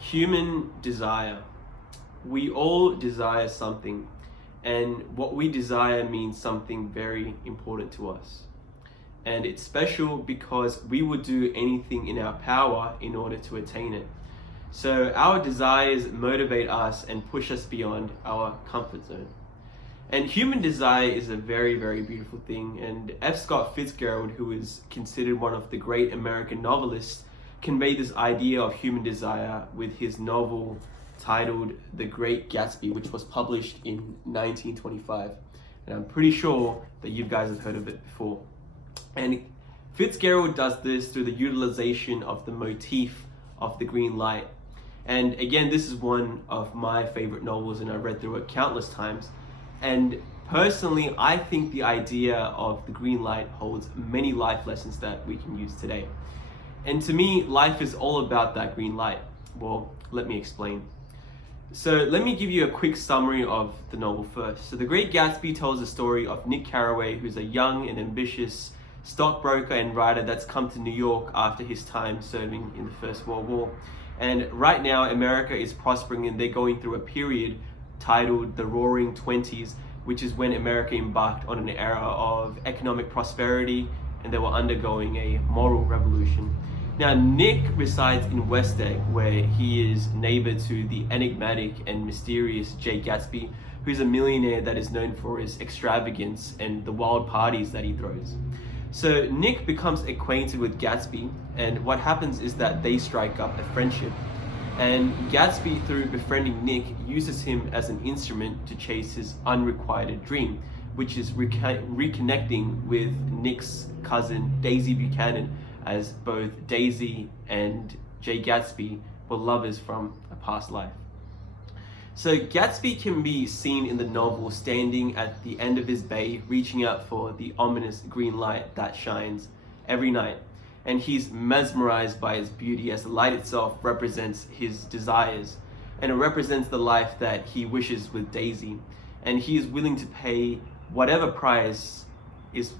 Human desire. We all desire something, and what we desire means something very important to us. And it's special because we would do anything in our power in order to attain it. So our desires motivate us and push us beyond our comfort zone. And human desire is a very, very beautiful thing. And F. Scott Fitzgerald, who is considered one of the great American novelists, conveyed this idea of human desire with his novel titled The Great Gatsby, which was published in 1925. And I'm pretty sure that you guys have heard of it before. And Fitzgerald does this through the utilization of the motif of the green light. And again, this is one of my favorite novels, and I've read through it countless times. And personally, I think the idea of the green light holds many life lessons that we can use today. And to me, life is all about that green light. Well, let me explain. So let me give you a quick summary of the novel first. So The Great Gatsby tells the story of Nick Carraway, who's a young and ambitious stockbroker and writer that's come to New York after his time serving in the First World War. And right now, America is prospering, and they're going through a period titled the Roaring Twenties, which is when America embarked on an era of economic prosperity, and they were undergoing a moral revolution. Now, Nick resides in West Egg, where he is neighbor to the enigmatic and mysterious Jay Gatsby, who's a millionaire that is known for his extravagance and the wild parties that he throws. So Nick becomes acquainted with Gatsby, and what happens is that they strike up a friendship. And Gatsby, through befriending Nick, uses him as an instrument to chase his unrequited dream, which is reconnecting with Nick's cousin Daisy Buchanan, as both Daisy and Jay Gatsby were lovers from a past life. So Gatsby can be seen in the novel standing at the end of his bay, reaching out for the ominous green light that shines every night. And he's mesmerized by its beauty, as the light itself represents his desires, and it represents the life that he wishes with Daisy. And he is willing to pay whatever price is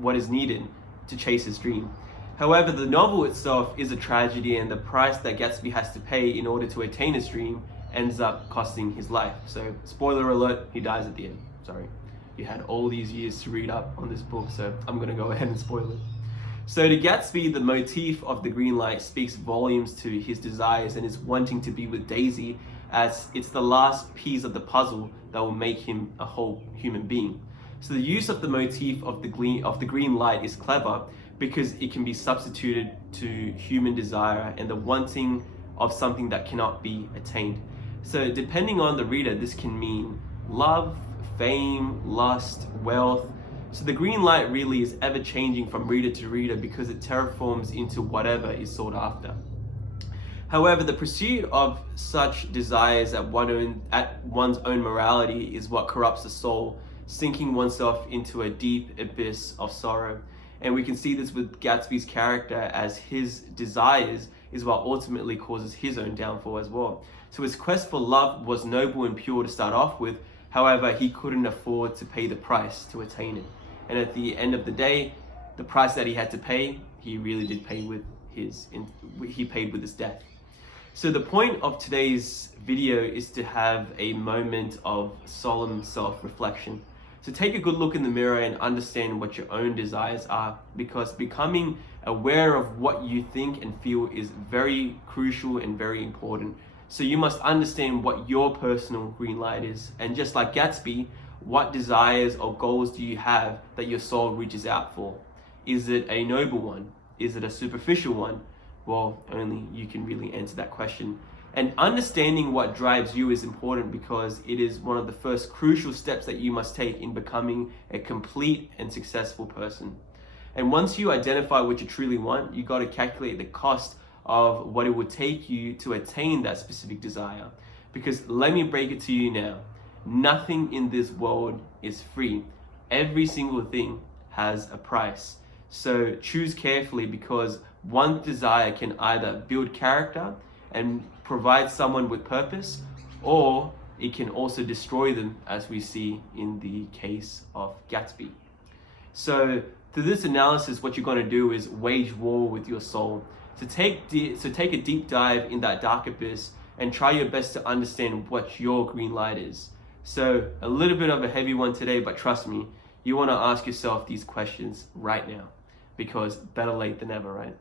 what is needed to chase his dream. However, the novel itself is a tragedy, and the price that Gatsby has to pay in order to attain his dream ends up costing his life. So, spoiler alert, he dies at the end. Sorry, you had all these years to read up on this book, so I'm gonna go ahead and spoil it. So to Gatsby, the motif of the green light speaks volumes to his desires and his wanting to be with Daisy, as it's the last piece of the puzzle that will make him a whole human being. So the use of the motif of the green light is clever, because it can be substituted to human desire and the wanting of something that cannot be attained. So depending on the reader, this can mean love, fame, lust, wealth. So the green light really is ever changing from reader to reader, because it terraforms into whatever is sought after. However, the pursuit of such desires at one's own morality is what corrupts the soul, sinking oneself into a deep abyss of sorrow. And we can see this with Gatsby's character, as his desires is what ultimately causes his own downfall as well. So his quest for love was noble and pure to start off with. However, he couldn't afford to pay the price to attain it. And at the end of the day, the price that he had to pay, he really did pay with his death. So the point of today's video is to have a moment of solemn self-reflection. So take a good look in the mirror and understand what your own desires are, because becoming aware of what you think and feel is very crucial and very important. So you must understand what your personal green light is. And just like Gatsby, what desires or goals do you have that your soul reaches out for? Is it a noble one? Is it a superficial one? Well, only you can really answer that question. And understanding what drives you is important, because it is one of the first crucial steps that you must take in becoming a complete and successful person. And once you identify what you truly want, you got to calculate the cost of what it would take you to attain that specific desire. Because let me break it to you now, nothing in this world is free. Every single thing has a price. So choose carefully, because one desire can either build character and provide someone with purpose, or it can also destroy them, as we see in the case of Gatsby. So through this analysis, what you're going to do is wage war with your soul. So take a deep dive in that dark abyss and try your best to understand what your green light is. So a little bit of a heavy one today, but trust me, you want to ask yourself these questions right now, because better late than never, right?